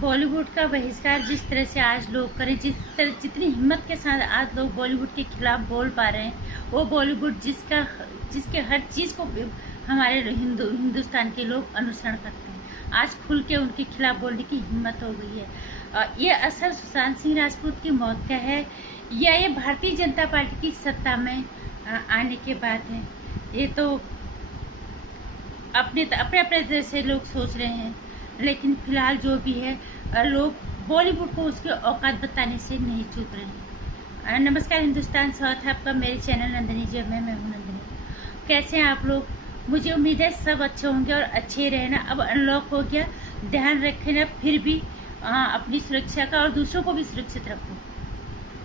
बॉलीवुड का बहिष्कार जिस तरह से आज लोग करें, जितनी हिम्मत के साथ आज लोग बॉलीवुड के खिलाफ बोल पा रहे हैं, वो बॉलीवुड जिसके हर चीज़ को हमारे हिंदुस्तान के लोग अनुसरण करते हैं, आज खुल के उनके खिलाफ बोलने की हिम्मत हो गई है। ये असर सुशांत सिंह राजपूत की मौत का है या ये भारतीय जनता पार्टी की सत्ता में आने के बाद है, ये तो अपने अपने से लोग सोच रहे हैं। लेकिन फिलहाल जो भी है, लोग बॉलीवुड को उसके औकात बताने से नहीं चूक रहे हैं। नमस्कार हिंदुस्तान, स्वागत है आपका मेरे चैनल नंदिनी जी में। मैं हूं नंदिनी। कैसे हैं आप लोग? मुझे उम्मीद है सब अच्छे होंगे और अच्छे रहना। अब अनलॉक हो गया, ध्यान रखें ना, फिर भी अपनी सुरक्षा का और दूसरों को भी सुरक्षित रखो,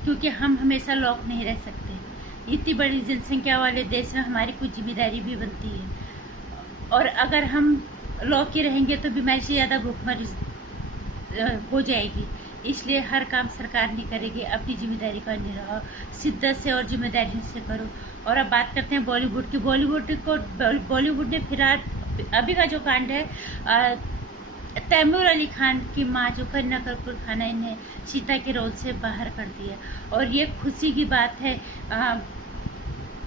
क्योंकि हम हमेशा लॉक नहीं रह सकते। इतनी बड़ी जनसंख्या वाले देश में हमारी कुछ जिम्मेदारी भी बनती है, और अगर हम लॉक ही रहेंगे तो बीमारी से ज़्यादा भूखमरी हो जाएगी। इसलिए हर काम सरकार नहीं करेगी, अपनी जिम्मेदारी का निर्वाह शिद्दत से और जिम्मेदारी से करो। और अब बात करते हैं बॉलीवुड की। बॉलीवुड ने फिलहाल अभी का जो कांड है, तैमूर अली खान की मां जो करीना कपूर खान है, इन्हें सीता के रोल से बाहर कर दिया, और ये खुशी की बात है।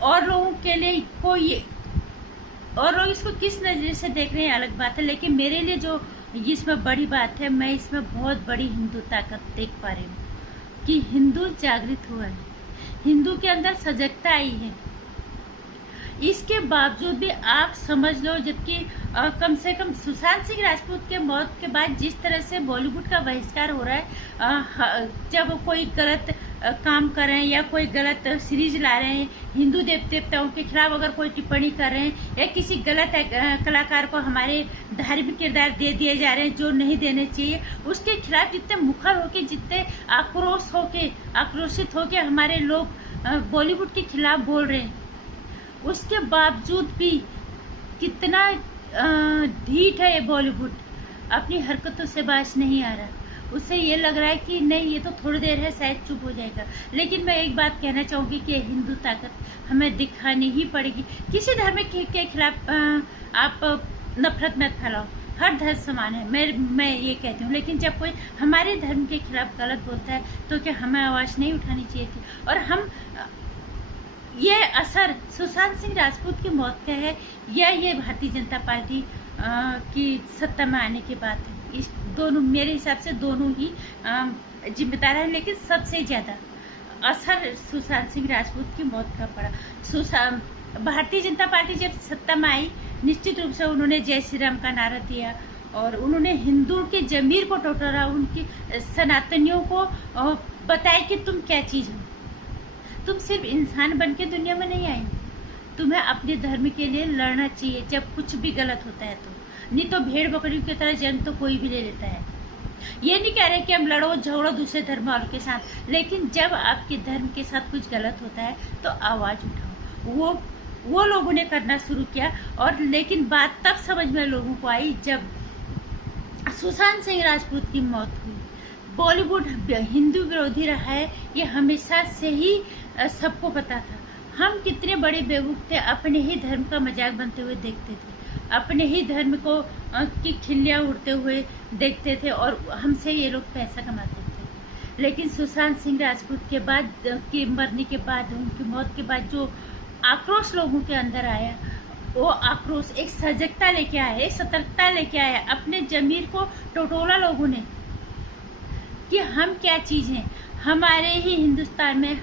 और लोगों के लिए और लोग इसको किस नज़रिए से देख रहे हैं अलग बात है, लेकिन मेरे लिए जो इसमें बड़ी बात है, मैं इसमें बहुत बड़ी हिंदू ताकत देख पा रही हूँ कि हिंदू जागृत हुआ है, हिंदू के अंदर सजगता आई है। इसके बावजूद भी आप समझ लो, जबकि कम से कम सुशांत सिंह राजपूत के मौत के बाद जिस तरह से बॉलीवुड का बहिष्कार हो रहा है, जब कोई गलत काम कर रहे हैं या कोई गलत सीरीज ला रहे हैं, हिंदू देवताओं के खिलाफ अगर कोई टिप्पणी कर रहे हैं, या किसी गलत कलाकार को हमारे धार्मिक किरदार दे दिए जा रहे हैं जो नहीं देने चाहिए, उसके खिलाफ जितने मुखर होके, जितने आक्रोशित होके हमारे लोग बॉलीवुड के खिलाफ बोल रहे हैं, उसके बावजूद भी कितना ढीठ है ये बॉलीवुड, अपनी हरकतों से बाज नहीं आ रहा। उससे ये लग रहा है कि नहीं, ये तो थोड़ी देर है, शायद चुप हो जाएगा। लेकिन मैं एक बात कहना चाहूँगी कि हिंदू ताकत हमें दिखानी ही पड़ेगी। किसी धर्म के खिलाफ आप नफरत मत फैलाओ, हर धर्म समान है, मैं ये कहती हूँ। लेकिन जब कोई हमारे धर्म के खिलाफ गलत बोलता है तो क्या हमें आवाज़ नहीं उठानी चाहिए थी? और हम ये असर सुशांत सिंह राजपूत की मौत का है या ये भारतीय जनता पार्टी की सत्ता में आने के बाद है? इस दोनों, मेरे हिसाब से दोनों ही जिम्मेदार हैं, लेकिन सबसे ज़्यादा असर सुशांत सिंह राजपूत की मौत का पड़ा। भारतीय जनता पार्टी जब सत्ता में आई, निश्चित रूप से उन्होंने जय श्री राम का नारा दिया, और उन्होंने हिंदुओं के जमीर को टटोला, उनकी सनातनियों को बताया कि तुम क्या चीज़ हो, तुम सिर्फ इंसान बन के दुनिया में नहीं आई, तुम्हें अपने धर्म के लिए लड़ना चाहिए जब कुछ भी गलत होता है तो, नहीं तो भेड़ बकरियों की तरह जन्म तो कोई भी ले लेता है। ये नहीं कह रहे कि हम लड़ो झगड़ो दूसरे धर्म वालों के साथ, लेकिन जब आपके धर्म के साथ कुछ गलत होता है तो आवाज़ उठाओ। वो लोगों ने करना शुरू किया, और लेकिन बात तब समझ में लोगों को आई जब सुशांत सिंह राजपूत की मौत हुई। बॉलीवुड हिंदू विरोधी रहा है, ये हमेशा से ही सबको पता था। हम कितने बड़े बेवकूफ़ थे, अपने ही धर्म का मजाक बनते हुए देखते थे, अपने ही धर्म को की खिल्लियाँ उड़ते हुए देखते थे, और हमसे ये लोग पैसा कमाते थे। लेकिन सुशांत सिंह राजपूत के बाद के मरने के बाद, उनकी मौत के बाद जो आक्रोश लोगों के अंदर आया, वो आक्रोश एक सजगता लेके आया, एक सतर्कता लेके आया। अपने जमीर को टटोला लोगों ने कि हम क्या चीज़ हैं, हमारे ही हिंदुस्तान में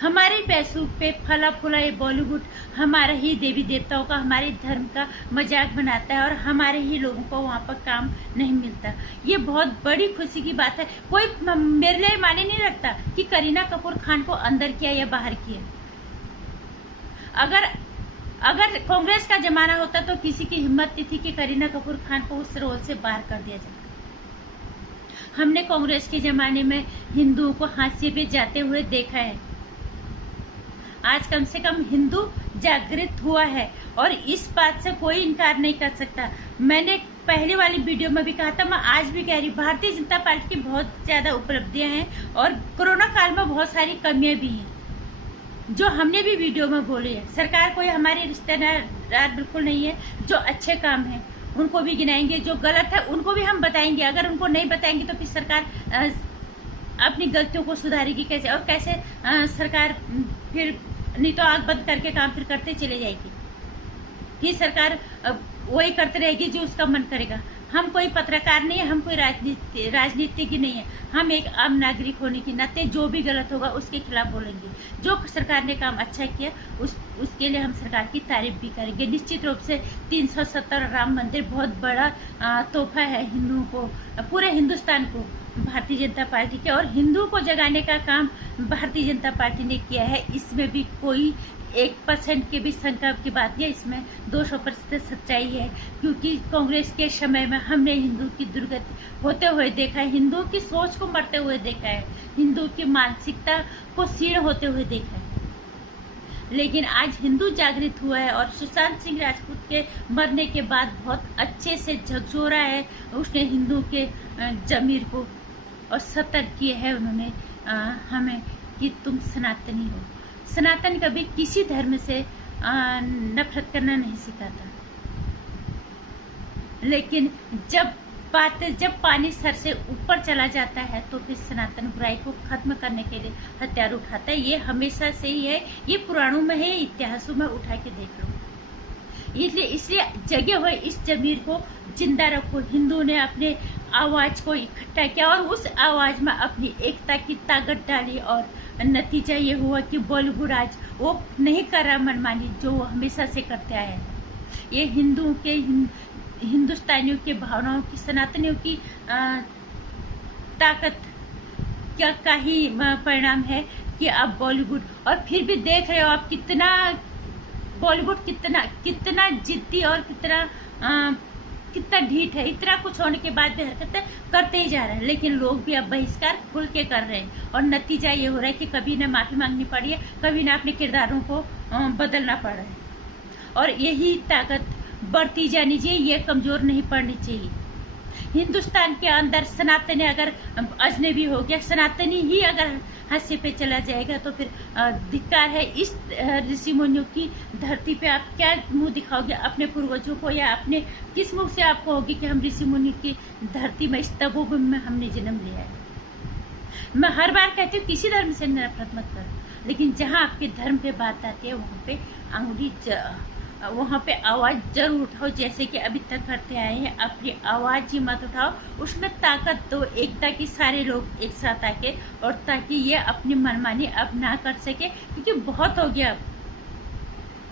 हमारे पैसों पे फला फूला ये बॉलीवुड हमारा ही देवी देवताओं का, हमारे धर्म का मजाक बनाता है, और हमारे ही लोगों को वहाँ पर काम नहीं मिलता। ये बहुत बड़ी खुशी की बात है। कोई मेरे लिए माने नहीं रखता कि करीना कपूर खान को अंदर किया या बाहर किया। अगर कांग्रेस का जमाना होता तो किसी की हिम्मत नहीं थी कि करीना कपूर खान को उस रोल से बाहर कर दिया जाए। हमने कांग्रेस के जमाने में हिंदुओं को हाशिए पे जाते हुए देखा है। आज कम से कम हिंदू जागृत हुआ है, और इस बात से कोई इनकार नहीं कर सकता। मैंने पहले वाली वीडियो में भी कहा था, मैं आज भी कह रही हूँ, भारतीय जनता पार्टी की बहुत ज़्यादा उपलब्धियां हैं, और कोरोना काल में बहुत सारी कमियां भी हैं जो हमने भी वीडियो में बोली है। सरकार कोई हमारी रिश्तेदार बिल्कुल नहीं है, जो अच्छे काम हैं उनको भी गिनाएंगे, जो गलत है उनको भी हम बताएंगे। अगर उनको नहीं बताएंगे तो फिर सरकार अपनी गलतियों को सुधारेगी कैसे, और कैसे सरकार फिर नहीं तो आंख बंद करके काम फिर करते चले जाएगी। ये सरकार वही करते रहेगी जो उसका मन करेगा। हम कोई पत्रकार नहीं है, हम कोई राजनीतिज्ञ नहीं है, हम एक आम नागरिक होने के नाते जो भी गलत होगा उसके खिलाफ बोलेंगे। जो सरकार ने काम अच्छा किया उसके लिए हम सरकार की तारीफ भी करेंगे। निश्चित रूप से 370 राम मंदिर बहुत बड़ा तोहफा है हिंदुओं को, पूरे हिंदुस्तान को, भारतीय जनता पार्टी के, और हिंदू को जगाने का काम भारतीय जनता पार्टी ने किया है। इसमें भी कोई 1% की भी शंका की बात नहीं है, इसमें 200% सच्चाई है। क्योंकि कांग्रेस के समय में हमने हिंदू की दुर्गति होते हुए देखा है, हिंदुओं की सोच को मरते हुए देखा है, हिंदू की मानसिकता को क्षीण होते हुए देखा है। लेकिन आज हिंदू जागृत हुआ है, और सुशांत सिंह राजपूत के मरने के बाद बहुत अच्छे से झकझोरा है उसने हिंदू के जमीर को, और सतर्क किए है उन्होंने हमें कि तुम सनातनी हो। सनातन कभी किसी धर्म से नफरत करना नहीं सिखाता, लेकिन जब पानी सर से ऊपर चला जाता है तो फिर सनातन बुराई को खत्म करने के लिए हथियार उठाता है। ये हमेशा से ही है, ये पुराणों में है, इतिहासों में उठा के देख लो। इसलिए जगे हुए इस जमीर को जिंदा रखो। हिंदू ने अपने आवाज को इकट्ठा किया और उस आवाज में अपनी एकता की ताकत डाली, और नतीजा ये हुआ कि बॉलीवुड आज वो नहीं कर रहा मनमानी जो वो हमेशा से करते आए हैं। ये हिंदुओं के हिंदुस्तानियों के भावनाओं की, सनातनियों की ताकत का ही परिणाम है कि आप बॉलीवुड, और फिर भी देख रहे हो आप कितना बॉलीवुड कितना जिद्दी और कितना ढीठ है। इतना कुछ होने के बाद भी हरकतें करते ही जा रहे हैं, लेकिन लोग भी अब बहिष्कार खुल के कर रहे हैं, और नतीजा ये हो रहा है कि कभी ना माफी मांगनी पड़ी है, कभी ना अपने किरदारों को बदलना पड़ रहा है। और यही ताकत बढ़ती जानी चाहिए, ये कमजोर नहीं पड़नी चाहिए। हिंदुस्तान के अंदर सनातनी अगर अजनबी हो गया, सनातनी ही अगर हास्य पे चला जाएगा तो फिर धिक्कार है। इस ऋषि मुनियों की धरती पे आप क्या मुंह दिखाओगे अपने पूर्वजों को, या अपने किस मुंह से आप कहोगे कि हम ऋषि मुनि की धरती में, इस तपोभूमि में हमने जन्म लिया है। मैं हर बार कहती हूँ किसी धर्म से नफरत मत करो, लेकिन जहाँ आपके धर्म पे बात आती है वहाँ पे आवाज जरूर उठाओ, जैसे कि अभी तक करते आए हैं। अपनी आवाज ही मत उठाओ, उसमें ताकत दो, एकता की सारे लोग एक साथ आके, और ताकि ये अपनी मनमानी अब ना कर सके, क्योंकि बहुत हो गया।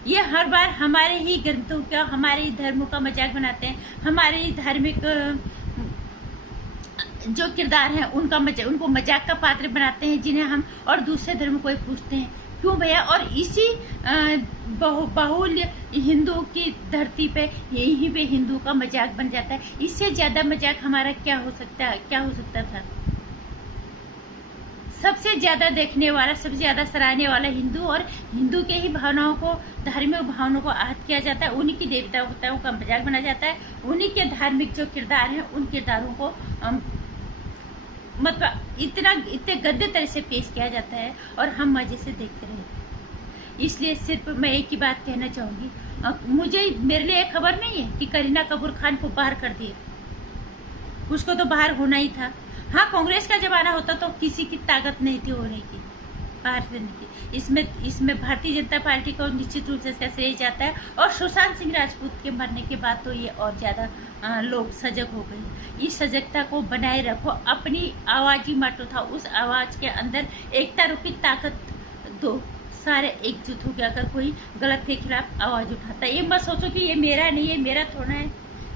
ये हर बार हमारे ही ग्रंथों का, हमारे ही धर्मों का मजाक बनाते हैं, हमारे ही धार्मिक जो किरदार हैं उनको मजाक का पात्र बनाते हैं, जिन्हें हम और दूसरे धर्म को पूछते हैं क्यों भैया। और इसी बहुल्य हिंदुओं की धरती पे यहीं पे हिंदू का मजाक बन जाता है। इससे ज्यादा मजाक हमारा क्या हो सकता था। सबसे ज्यादा देखने वाला, सबसे ज्यादा सराहने वाला हिंदू, और हिंदू के ही भावनाओं को, धार्मिक भावनाओं को आहत किया जाता है, उन्हीं की देवताओं का मजाक बना जाता है, उन्हीं के धार्मिक जो किरदार हैं उन किरदारों को मतलब इतने गंदे तरह से पेश किया जाता है, और हम मजे से देखते रहते। इसलिए सिर्फ मैं एक ही बात कहना चाहूंगी, मेरे लिए खबर नहीं है कि करीना कपूर खान को बाहर कर दिए, उसको तो बाहर होना ही था। हाँ, कांग्रेस का जमाना होता तो किसी की ताकत नहीं थी होने की, बाहर करने की। इसमें भारतीय जनता पार्टी को निश्चित रूप से इसका श्रेय जाता है, और सुशांत सिंह राजपूत के मरने के बाद तो ये और ज्यादा लोग सजग हो गए। इस सजगता को बनाए रखो, अपनी आवाज ही मत उठाओ, उस आवाज के अंदर एकता रूपी ताकत दो, सारे एकजुट हो गया। अगर कोई गलत के खिलाफ आवाज उठाता है, ये मत सोचो कि ये मेरा नहीं है, मेरा थोड़ा है।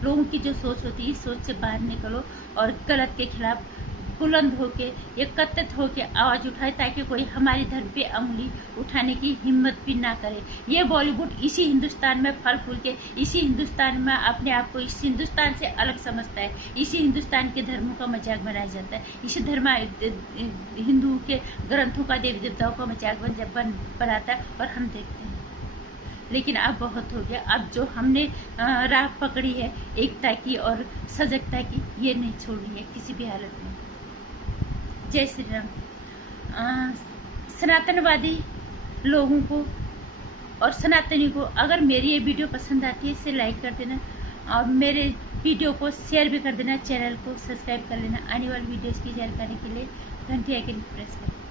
लोगों की जो सोच होती है, इस सोच से बाहर निकलो और गलत के खिलाफ बुलंद होके, एकत्रित होके आवाज उठाए, ताकि कोई हमारे धर्म पे उंगली उठाने की हिम्मत भी ना करे। ये बॉलीवुड इसी हिंदुस्तान में फल फूल के, इसी हिंदुस्तान में अपने आप को इस हिंदुस्तान से अलग समझता है, इसी हिंदुस्तान के धर्मों का मजाक बनाया जाता है, इसी हिंदुओं के ग्रंथों का, देवी देवताओं का मजाक बनाता है, और हम देखते हैं। लेकिन अब बहुत हो गया। अब जो हमने राह पकड़ी है एकता की और सजगता की, ये नहीं छोड़नी है किसी भी हालत में। जय श्री राम। सनातनवादी लोगों को और सनातनी को, अगर मेरी ये वीडियो पसंद आती है, इसे लाइक कर देना, और मेरे वीडियो को शेयर भी कर देना, चैनल को सब्सक्राइब कर लेना। आने वाली वीडियोस की जानकारी के लिए घंटी आइकन प्रेस करें।